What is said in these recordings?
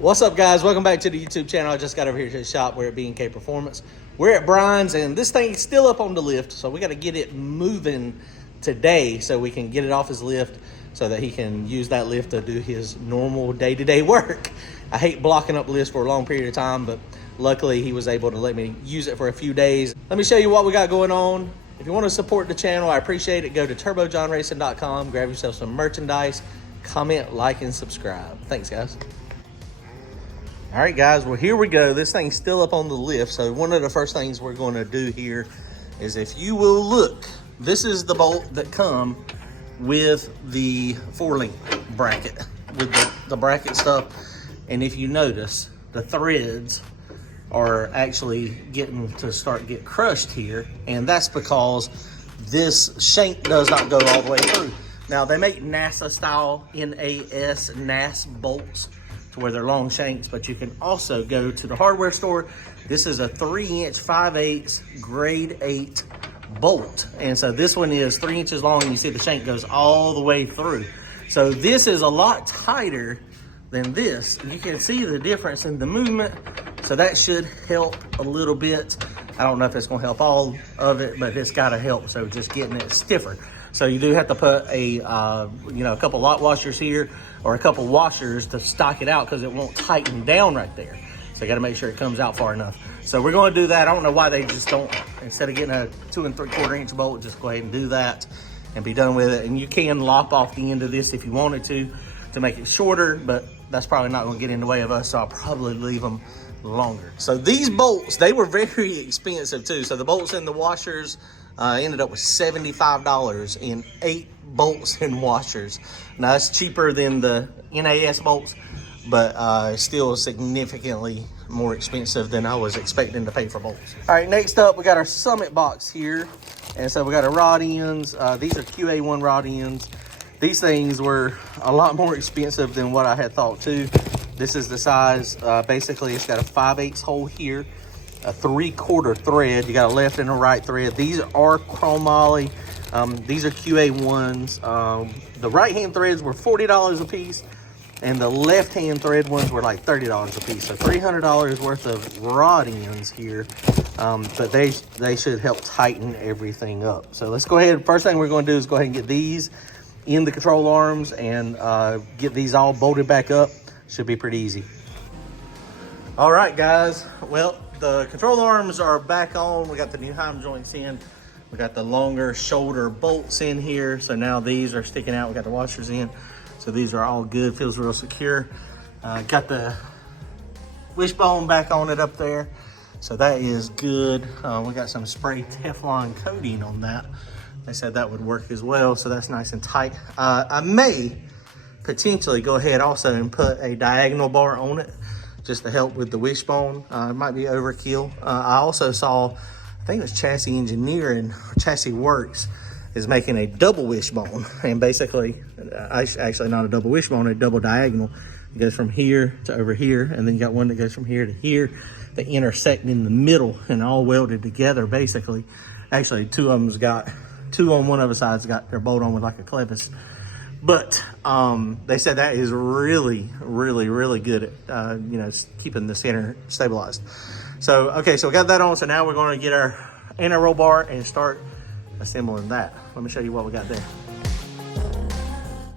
What's up, guys? Welcome back to the YouTube channel. I just got over here to the shop. We're at B&K Performance. We're at Brian's, and this thing's still up on the lift, so we got to get it moving today so we can get it off his lift so that he can use that lift to do his normal day-to-day work. I hate blocking up lifts for a long period of time, but luckily he was able to let me use it for a few days. Let me show you what we got going on. If you want to support the channel, I appreciate it. Go to turbojohnracing.com, grab yourself some merchandise, comment, like, and subscribe. Thanks, guys. All right, guys, well, here we go. This thing's still up on the lift. So one of the first things we're going to do here is, if you will look, this is the bolt that come with the 4-link bracket, with the bracket stuff. And if you notice, the threads are actually getting to get crushed here. And that's because this shank does not go all the way through. Now, they make NASA style NAS bolts, where they're long shanks, but you can also go to the hardware store. This is a 3-inch 5/8 grade 8 bolt, and so this one is 3 inches long, and you see the shank goes all the way through. So this is a lot tighter than this. You can see the difference in the movement, so that should help a little bit. I don't know if it's going to help all of it, but it's got to help. So just getting it stiffer. So you do have to put a a couple lock washers here, or a couple washers to stock it out, because it won't tighten down right there. So you got to make sure it comes out far enough. So we're going to do that. I don't know why they just don't, instead of getting a 2 3/4 inch bolt, just go ahead and do that and be done with it. And you can lop off the end of this if you wanted to make it shorter, but that's probably not going to get in the way of us, so I'll probably leave them longer. So these bolts, they were very expensive too. So the bolts and the washers ended up with $75 in 8 bolts and washers. Now it's cheaper than the NAS bolts, but still significantly more expensive than I was expecting to pay for bolts. All right, next up we got our Summit box here. And so we got our rod ends. These are QA1 rod ends. These things were a lot more expensive than what I had thought too. This is the size. Basically, it's got a 5/8 hole here, a 3/4 thread. You got a left and a right thread. These are chromoly. These are QA1s. The right-hand threads were $40 a piece, and the left-hand thread ones were like $30 a piece. So $300 worth of rod ends here, but they should help tighten everything up. So let's go ahead. First thing we're going to do is go ahead and get these in the control arms and get these all bolted back up. Should be pretty easy. All right, guys. Well, the control arms are back on. We got the new Heim Joints in. We got the longer shoulder bolts in here. So now these are sticking out. We got the washers in. So these are all good. Feels real secure. Got the wishbone back on it up there. So that is good. We got some spray Teflon coating on that. They said that would work as well. So that's nice and tight. I may potentially go ahead also and put a diagonal bar on it just to help with the wishbone. It might be overkill. I also saw, I think it was Chassis Engineering, Chassis Works is making a double wishbone, and basically, actually not a double wishbone, a double diagonal. It goes from here to over here, and then you got one that goes from here to here. They intersect in the middle and all welded together, basically. Actually, two of them's got, two on one of the sides got their bolt on with like a clevis. But they said that is really, really, really good at, keeping the center stabilized. So, okay, so we got that on. So now we're going to get our anti-roll bar and start assembling that. Let me show you what we got there.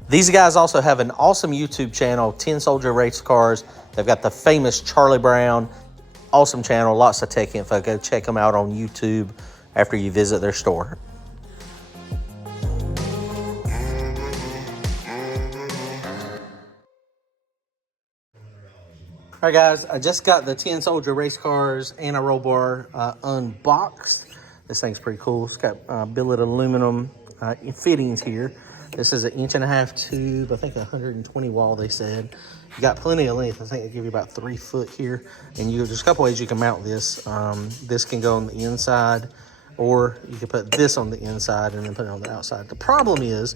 These guys also have an awesome YouTube channel, 10 Soldier Racecars. They've got the famous Charlie Brown. Awesome channel, lots of tech info. Go check them out on YouTube after you visit their store. All right, guys, I just got the 10 Soldier Racecars anti-roll bar unboxed. This thing's pretty cool. It's got billet aluminum fittings here. This is an 1.5 inch tube, I think 120 wall they said. You got plenty of length. I think they give you about 3 foot here. And there's a couple ways you can mount this. This can go on the inside, or you can put this on the inside and then put it on the outside. The problem is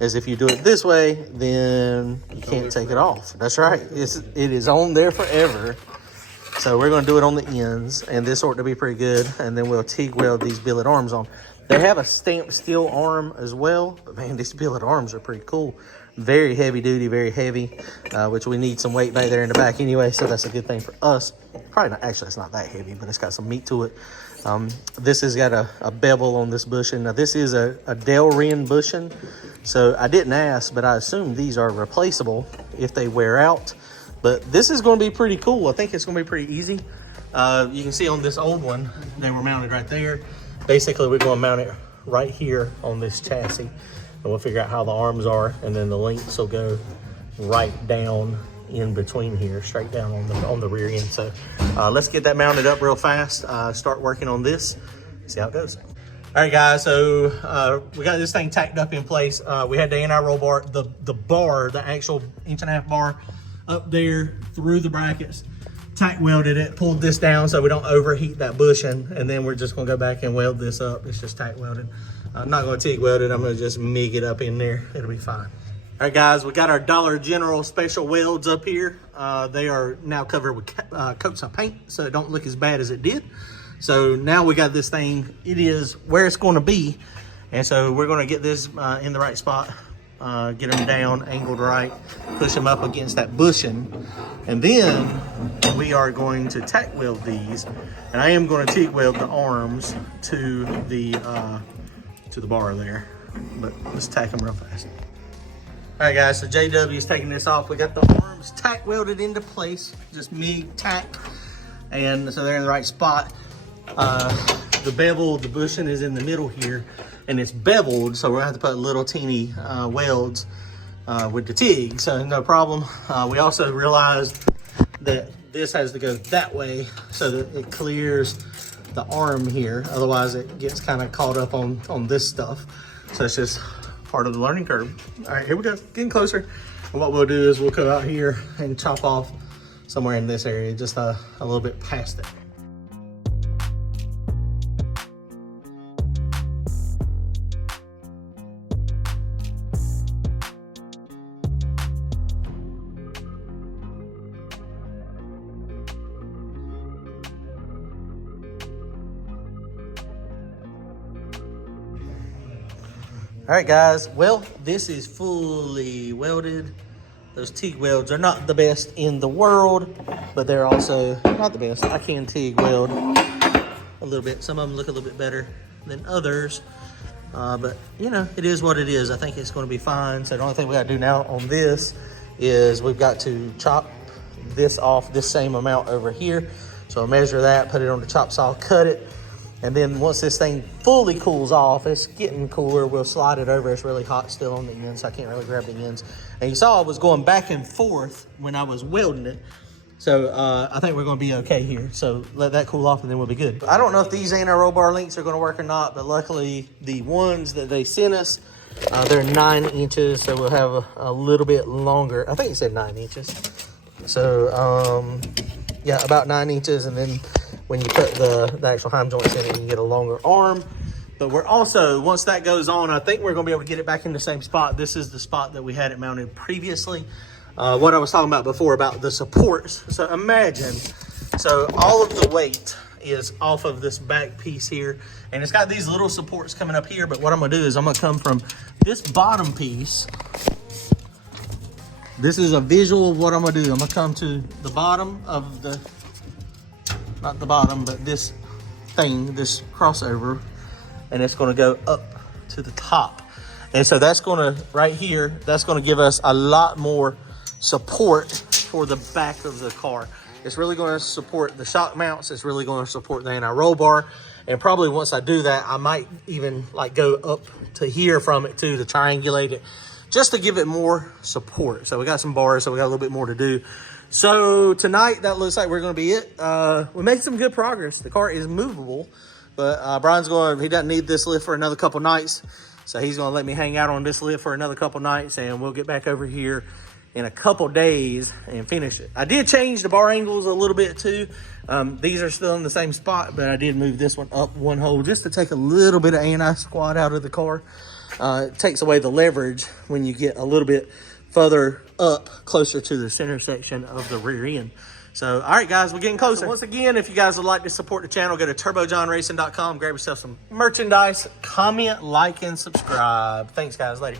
if you do it this way, then you can't take it off. That's right. It is on there forever. So we're going to do it on the ends, and this ought to be pretty good. And then we'll TIG weld these billet arms on. They have a stamped steel arm as well, but man, these billet arms are pretty cool. Very heavy duty, very heavy, which we need some weight back there in the back anyway, so that's a good thing for us. Probably not, actually it's not that heavy, but it's got some meat to it. This has got a bevel on this bushing. Now this is a Delrin bushing, so I didn't ask, but I assume these are replaceable if they wear out. But this is going to be pretty cool. I think it's going to be pretty easy. You can see on this old one, they were mounted right there. Basically, we're going to mount it right here on this chassis. And we'll figure out how the arms are, and then the lengths will go right down in between here, straight down on the rear end. So let's get that mounted up real fast, start working on this, see how it goes. All right, guys, so we got this thing tacked up in place. We had the anti-roll bar, the bar, the actual 1.5 inch bar up there through the brackets, tack welded it, pulled this down so we don't overheat that bushing, and then we're just gonna go back and weld this up. It's just tack welded. I'm not gonna TIG weld it, I'm gonna just MIG it up in there. It'll be fine. All right, guys, we got our Dollar General special welds up here. They are now covered with coats of paint, so it don't look as bad as it did. So now we got this thing, it is where it's gonna be. And so we're gonna get this in the right spot, get them down, angled right, push them up against that bushing. And then we are going to tack weld these. And I am gonna TIG weld the arms to the bar there, but let's tack them real fast. All right, guys, so JW is taking this off. We got the arms tack welded into place, just MIG tack, and so they're in the right spot. The bevel, the bushing is in the middle here, and it's beveled, so we're gonna have to put little teeny welds with the TIG, so no problem. We also realized that this has to go that way so that it clears the arm here, otherwise it gets kind of caught up on this stuff. So it's just part of the learning curve. All right, here we go, getting closer. And what we'll do is we'll come out here and chop off somewhere in this area, just a little bit past it. All right, guys, well, this is fully welded. Those TIG welds are not the best in the world, but they're also not the best. I can TIG weld a little bit. Some of them look a little bit better than others, but you know, it is what it is. I think it's going to be fine. So the only thing we got to do now on this is we've got to chop this off this same amount over here. So I'll measure that, put it on the chop saw, cut it. And then once this thing fully cools off, it's getting cooler, we'll slide it over. It's really hot still on the ends, so I can't really grab the ends. And you saw I was going back and forth when I was welding it. So I think we're gonna be okay here. So let that cool off and then we'll be good. I don't know if these anti-roll bar links are gonna work or not, but luckily the ones that they sent us, they're 9 inches, so we'll have a little bit longer. I think it said 9 inches. So yeah, about 9 inches, and then when you put the actual Heim joints in it, you can get a longer arm. But we're also, once that goes on, I think we're gonna be able to get it back in the same spot. This is the spot that we had it mounted previously. What I was talking about before about the supports. So imagine, so all of the weight is off of this back piece here, and it's got these little supports coming up here, but what I'm gonna do is I'm gonna come from this bottom piece. This is a visual of what I'm gonna do. I'm gonna come to the bottom of the, not the bottom, but this thing, this crossover, and it's gonna go up to the top. And so that's gonna, right here, that's gonna give us a lot more support for the back of the car. It's really gonna support the shock mounts, it's really gonna support the anti-roll bar, and probably once I do that, I might even like go up to here from it too to triangulate it, just to give it more support. So we got some bars, so we got a little bit more to do. So tonight, that looks like we're gonna be it. We made some good progress. The car is movable, but Brian's going, he doesn't need this lift for another couple nights. So he's gonna let me hang out on this lift for another couple nights, and we'll get back over here in a couple days and finish it. I did change the bar angles a little bit too. These are still in the same spot, but I did move this one up one hole just to take a little bit of anti-squat out of the car. It takes away the leverage when you get a little bit further up, closer to the center section of the rear end. So, all right, guys, we're getting closer. So once again, if you guys would like to support the channel, go to turbojohnracing.com, grab yourself some merchandise, comment, like, and subscribe. Thanks, guys. Later.